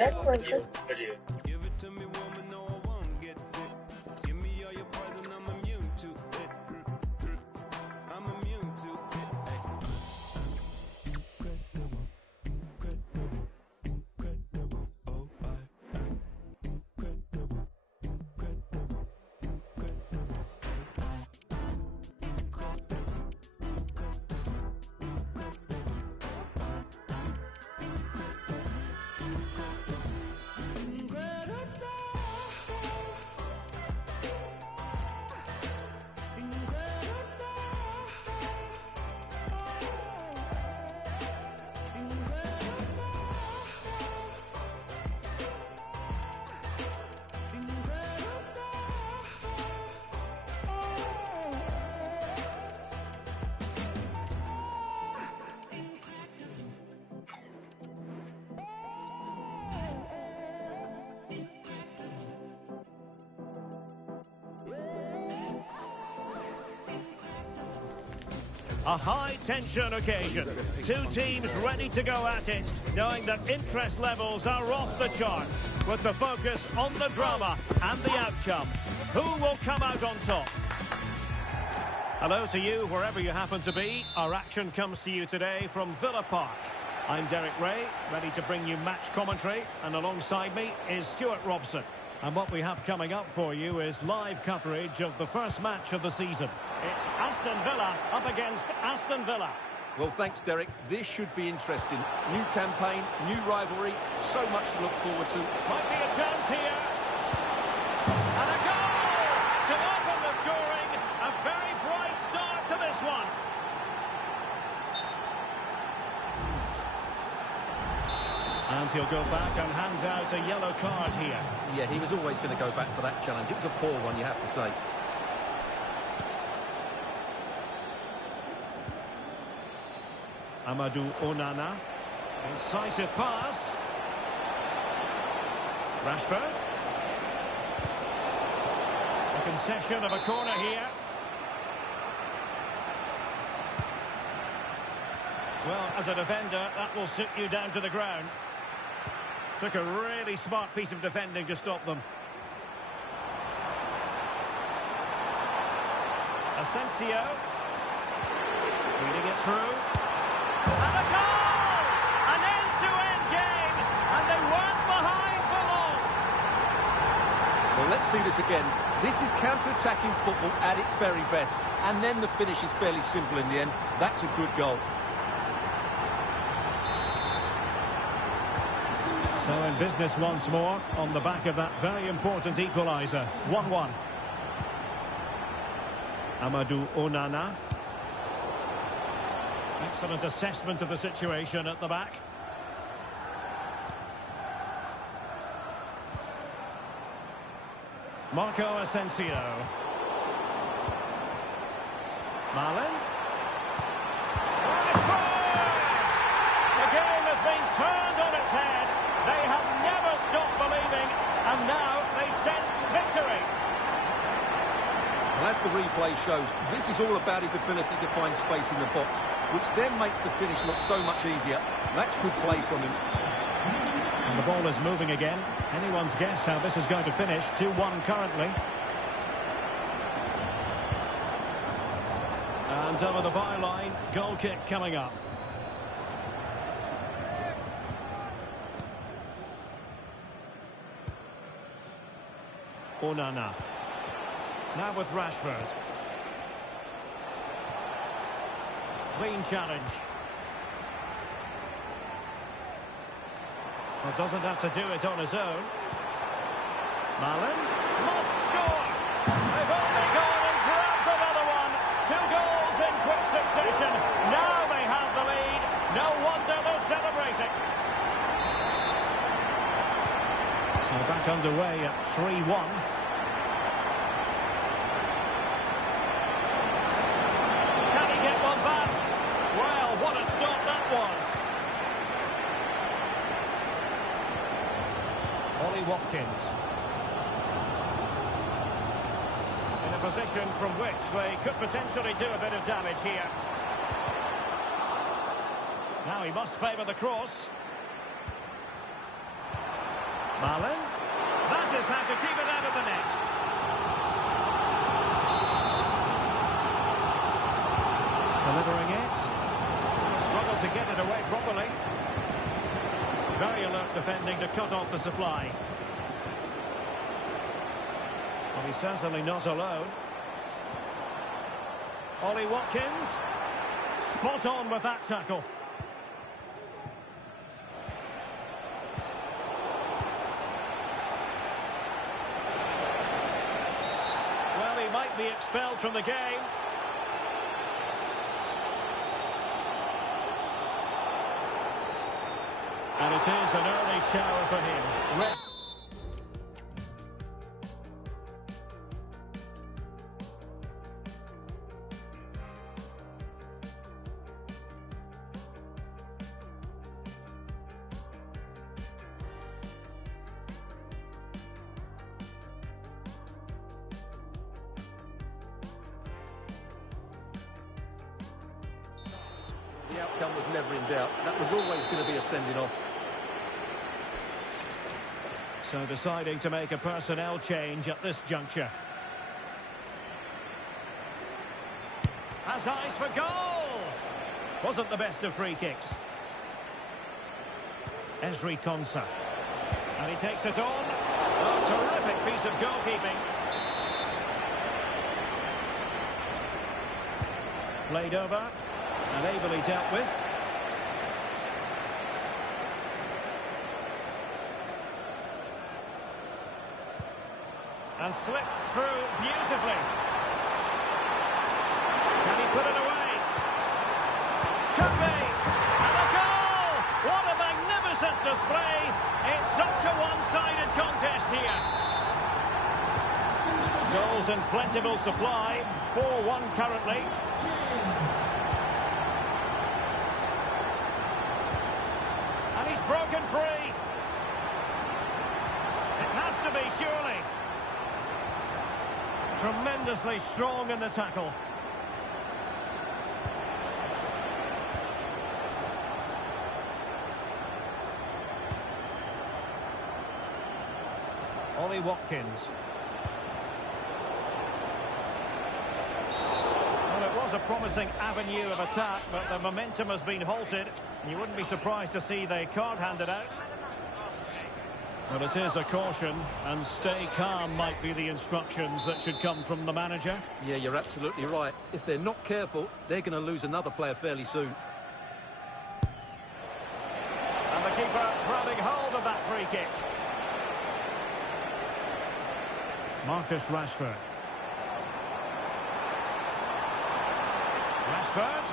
That was good. Give it to me, woman, no, I won't get sick. Give me all your poison, I'm immune to it. I'm immune to it. Incredible, incredible, incredible. Oh, incredible, incredible, incredible. A high-tension occasion. Two teams ready to go at it, knowing that interest levels are off the charts, with the focus on the drama and the outcome. Who will come out on top? Hello to you, wherever you happen to be. Our action comes to you today from Villa Park. I'm Derek Ray, ready to bring you match commentary, and alongside me is Stuart Robson. And what we have coming up for you is live coverage of the first match of the season. It's Aston Villa up against Aston Villa. Well, thanks, Derek. This should be interesting. New campaign, new rivalry, so much to look forward to. Might be a chance here. And a goal to open the scoring. A very bright start to this one. And he'll go back and hand out a yellow card here. Yeah, he was always going to go back for that challenge. It was a poor one, you have to say. Amadou Onana. Incisive pass. Rashford. A concession of a corner here. Well, as a defender, that will suit you down to the ground. Took a really smart piece of defending to stop them. Asensio. Reading it through. And a goal! An end-to-end game, and they weren't behind for long. Well, let's see this again. This is counter-attacking football at its very best. And then the finish is fairly simple in the end. That's a good goal. So in business once more, on the back of that very important equaliser. 1-1. Amadou Onana. Excellent assessment of the situation at the back. Marco Asensio. Marlin. Rashford! The game has been turned on its head. They have never stopped believing, and now they sense victory. Well, as the replay shows, this is all about his ability to find space in the box, which then makes the finish look so much easier. That's good play from him. And the ball is moving again. Anyone's guess how this is going to finish. 2-1 currently. And over the byline, goal kick coming up. Onana. Now with Rashford. Clean challenge. Well, doesn't have to do it on his own. Marlin must score. They've only gone and grabbed another one. 2 goals in quick succession. Now they have the lead. No wonder they're celebrating. So back underway at 3-1. Watkins. In a position from which they could potentially do a bit of damage here. Now he must favour the cross. Malin. That is how to keep it out of the net. Delivering it. Struggled to get it away properly. Very alert defending to cut off the supply. Well, he's certainly not alone. Ollie Watkins. Spot on with that tackle. Well, he might be expelled from the game. And it is an early shower for him. The outcome was never in doubt. That was always going to be a sending off. So deciding to make a personnel change at this juncture. Has eyes for goal! Wasn't the best of free kicks. Esri Konsa. And he takes it on. A terrific piece of goalkeeping. Played over and ably dealt with. And slipped through beautifully. Can he put it away? Could be! And a goal! What a magnificent display! It's such a one-sided contest here. Goals in plentiful supply. 4-1 currently. And he's broken free. It has to be, surely. Tremendously strong in the tackle. Ollie Watkins. Well, it was a promising avenue of attack, but the momentum has been halted. You wouldn't be surprised to see the card handed out. Well, it is a caution, and stay calm might be the instructions that should come from the manager. Yeah, you're absolutely right. If they're not careful, they're going to lose another player fairly soon. And the keeper grabbing hold of that free kick. Marcus Rashford. Rashford.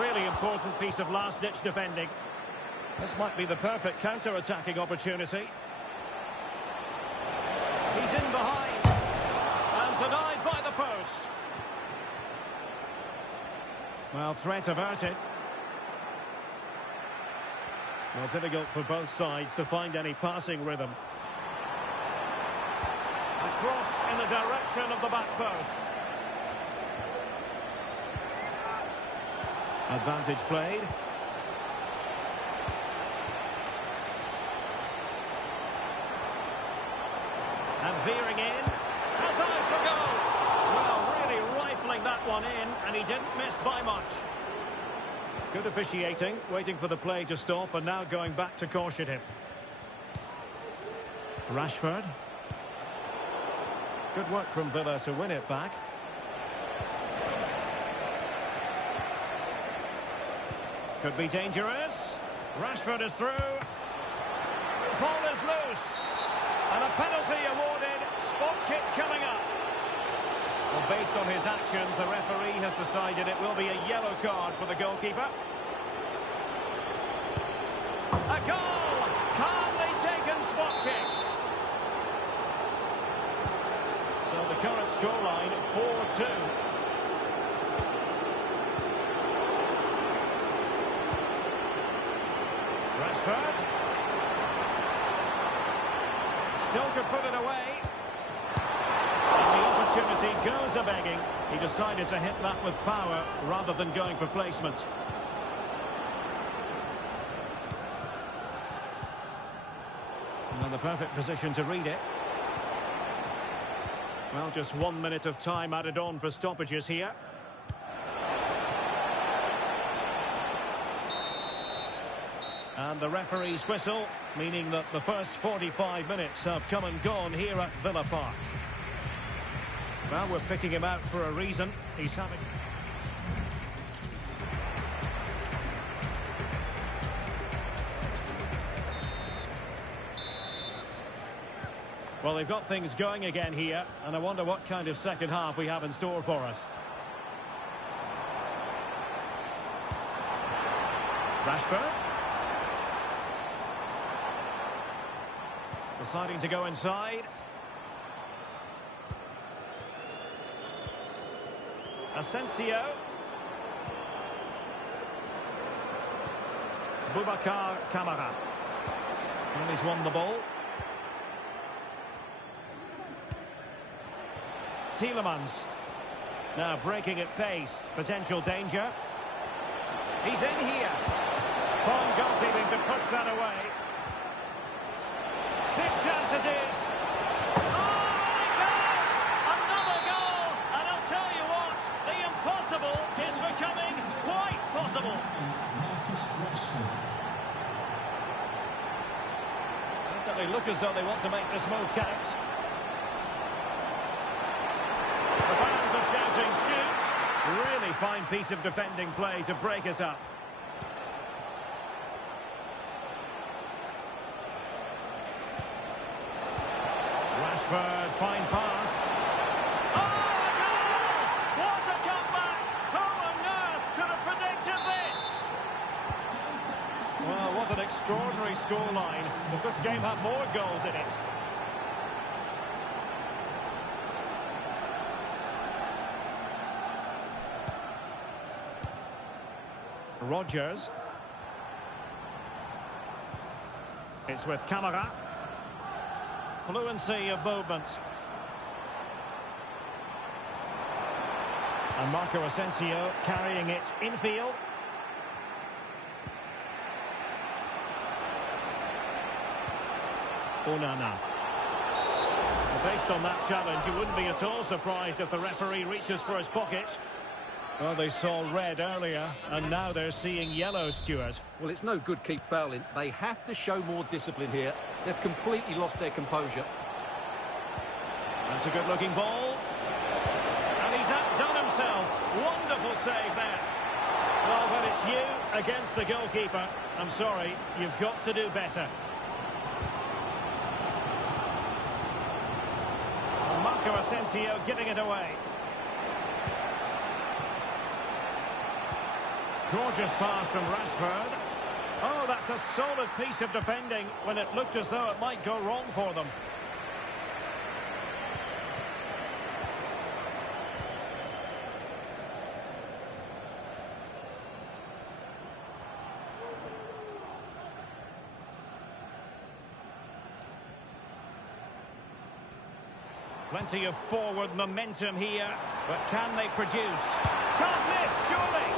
Really important piece of last-ditch defending. This might be the perfect counter-attacking opportunity. He's in behind. And denied by the post. Well, threat averted. Well, difficult for both sides to find any passing rhythm. And crossed in the direction of the back post. Advantage played. And veering in. Has eyes for goal. Well, really rifling that one in, and he didn't miss by much. Good officiating, waiting for the play to stop, and now going back to caution him. Rashford. Good work from Villa to win it back. Could be dangerous. Rashford is through. Ball is loose. And a penalty awarded. Spot kick coming up. Well, based on his actions, the referee has decided it will be a yellow card for the goalkeeper. A goal! Calmly taken spot kick. So the current scoreline, 4-2. Rashford. Still could put it away. And the opportunity goes a-begging. He decided to hit that with power rather than going for placement. Well, the perfect position to read it. Well, just 1 minute of time added on for stoppages here. And the referee's whistle, meaning that the first 45 minutes have come and gone here at Villa Park. Well, we're picking him out for a reason. He's having... Well, they've got things going again here, and I wonder what kind of second half we have in store for us. Rashford. Deciding to go inside. Asensio. Boubacar Kamara. And he's won the ball. Tielemans. Now breaking at pace. Potential danger. He's in here. Fine goalkeeping to push that away. Big chance it is. Oh, it goes! Another goal! And I'll tell you what, the impossible is becoming quite possible. They look as though they want to make this move count. The fans are shouting, shoot! Really fine piece of defending play to break us up. Rashford, fine pass. Oh, a goal! What a comeback! Who on earth could have predicted this? Well, what an extraordinary scoreline. Does this game have more goals in it? Rodgers. It's with Kamara. Fluency of movement. And Marco Asensio carrying it infield. Onana. Based on that challenge, you wouldn't be at all surprised if the referee reaches for his pocket. Well, they saw red earlier, and now they're seeing yellow, Stuart. Well, it's no good keep fouling. They have to show more discipline here. They've completely lost their composure. That's a good-looking ball. And he's outdone himself. Wonderful save there. Well, when it's you against the goalkeeper, I'm sorry, you've got to do better. Marco Asensio giving it away. Gorgeous pass from Rashford. Oh, that's a solid piece of defending when it looked as though it might go wrong for them. Plenty of forward momentum here, but can they produce? Can't miss, surely!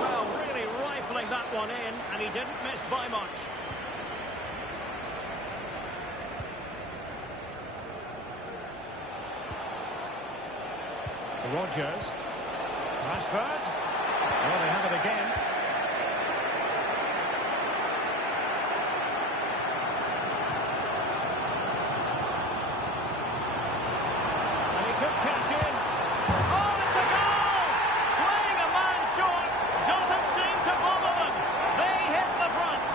Well, really rifling that one in, and he didn't miss by much. Rodgers. Rashford. Well, they have it again. And he could cash in. Oh, it's a goal! Playing a man short doesn't seem to bother them. They hit the front.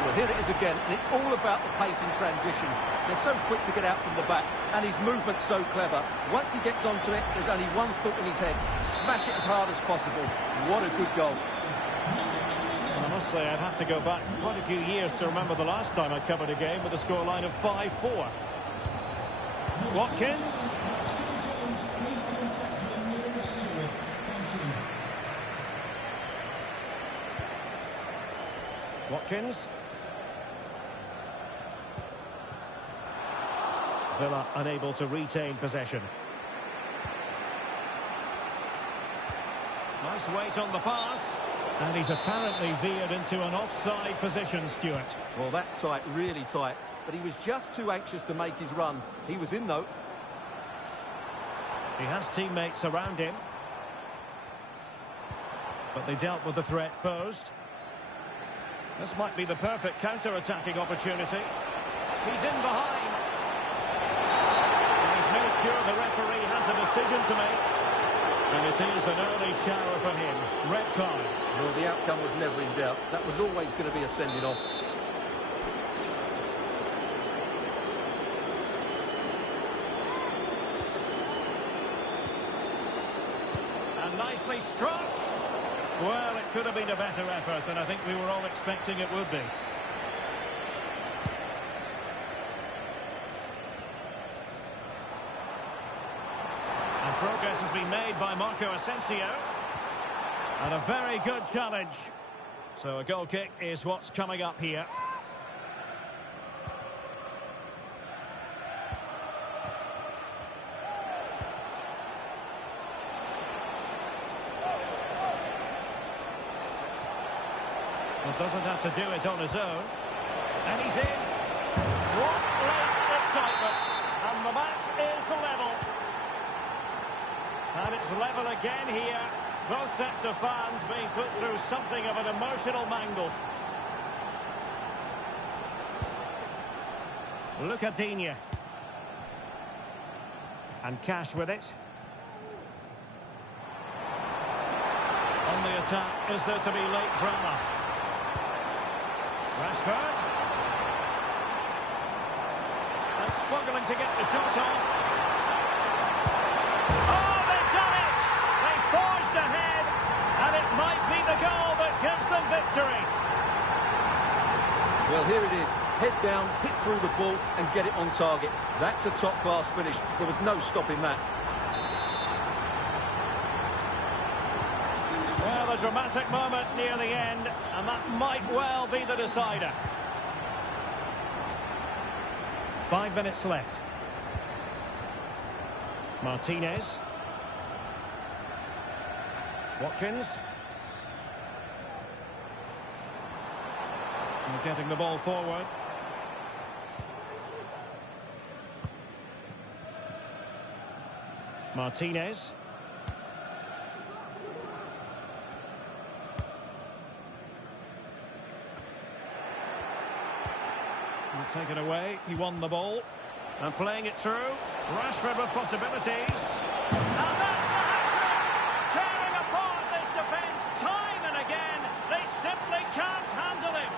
Well, here it is again, and it's all about the pace in transition. They're so quick to get out from the back, and his movement's so clever. Once he gets onto it, there's only one thought in his head. Smash it as hard as possible. What a good goal. Well, I must say I'd have to go back quite a few years to remember the last time I covered a game with a scoreline of 5-4. Watkins. Watkins. Villa unable to retain possession. Nice weight on the pass. And he's apparently veered into an offside position, Stuart. Well, that's tight, really tight. But he was just too anxious to make his run. He was in, though. He has teammates around him. But they dealt with the threat posed. This might be the perfect counter-attacking opportunity. He's in behind. And he's made sure the referee has a decision to make. And it is an early shower for him. Red card. Well, the outcome was never in doubt. That was always going to be a sending off. And nicely struck. Well, it could have been a better effort, and I think we were all expecting it would be. And progress has been made by Marco Asensio. And a very good challenge. So a goal kick is what's coming up here. Well, doesn't have to do it on his own. And he's in. What late excitement. And the match is level. And it's level again here. Both sets of fans being put through something of an emotional mangle. Look at Digne. And Cash with it. On the attack, is there to be late drama? Rashford. And struggling to get the shot off. Oh, they've done it! They forged ahead, and it might be the goal that gives them victory. Well, here it is. Head down, hit through the ball, and get it on target. That's a top-class finish. There was no stopping that. Well, a dramatic moment near the end, and that might well be the decider. 5 minutes left. Martinez. Watkins. And getting the ball forward. Martinez. Taken away, he won the ball. And playing it through. Rashford with possibilities. And that's the hat-trick! Tearing apart this defence time and again. They simply can't handle him.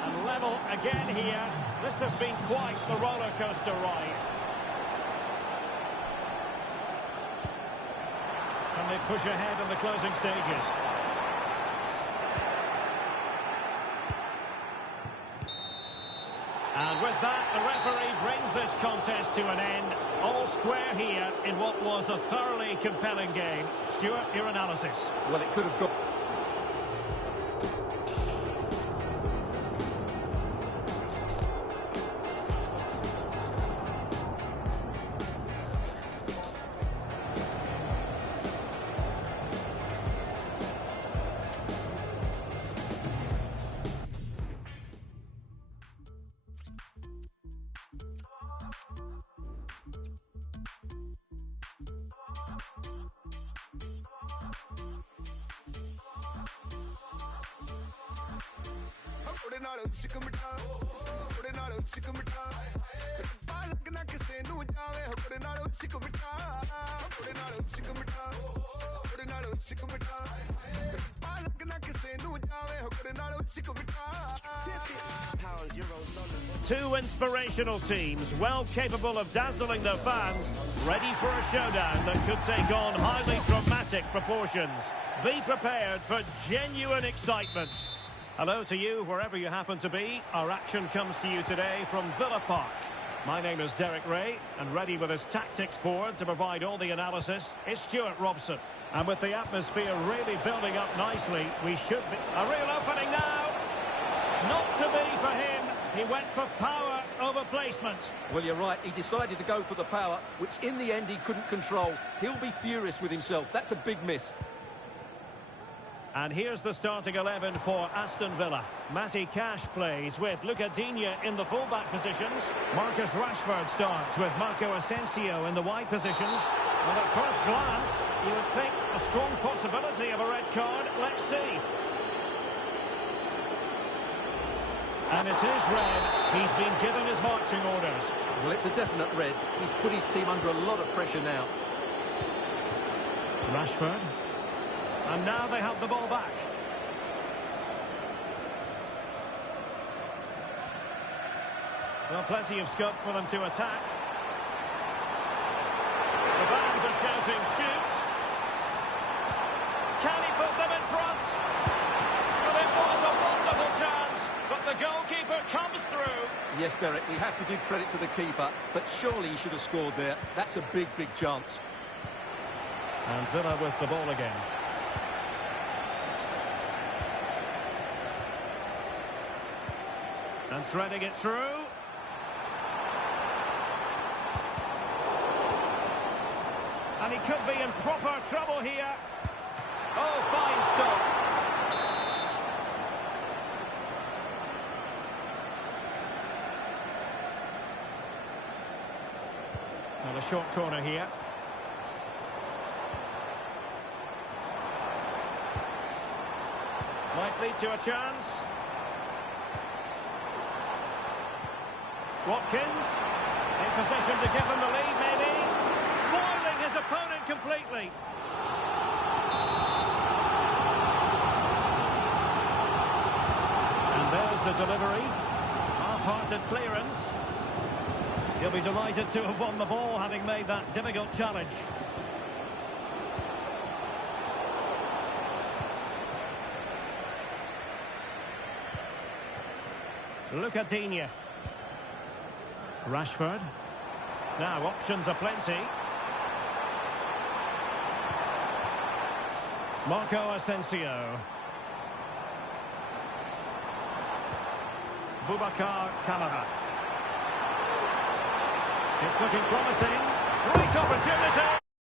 And level again here. This has been quite the roller coaster ride. And they push ahead in the closing stages. And with that, the referee brings this contest to an end. All square here in what was a thoroughly compelling game. Stuart, your analysis. Well, it could have got... Two inspirational teams, well capable of dazzling their fans, ready for a showdown that could take on highly dramatic proportions. Be prepared for genuine excitement. Hello to you, wherever you happen to be. Our action comes to you today from Villa Park. My name is Derek Ray, and ready with his tactics board to provide all the analysis is Stuart Robson. And with the atmosphere really building up nicely, we should be... A real opening now! Not to be for him. He went for power, over placement. Well, you're right. He decided to go for the power, which in the end he couldn't control. He'll be furious with himself. That's a big miss. And here's the starting 11 for Aston Villa. Matty Cash plays with Luca Digne in the full-back positions. Marcus Rashford starts with Marco Asensio in the wide positions. Well, at first glance, you would think a strong possibility of a red card. Let's see. And it is red. He's been given his marching orders. Well, it's a definite red. He's put his team under a lot of pressure now. Rashford. And now they have the ball back. Well, plenty of scope for them to attack. The fans are shouting, shoot! Can he put them in front? Well, it was a wonderful chance, but the goalkeeper comes through. Yes, Derek, we have to give credit to the keeper, but surely he should have scored there. That's a big, big chance. And Villa with the ball again. And threading it through. And he could be in proper trouble here. Oh, fine stop. And a short corner here. Might lead to a chance. Watkins in position to give them the lead, maybe. Foiling his opponent completely. And there's the delivery. Half-hearted clearance. He'll be delighted to have won the ball, having made that difficult challenge. Luca Digne. Rashford. Now options are plenty. Marco Asensio. Boubacar Kamara. It's looking promising. Great opportunity.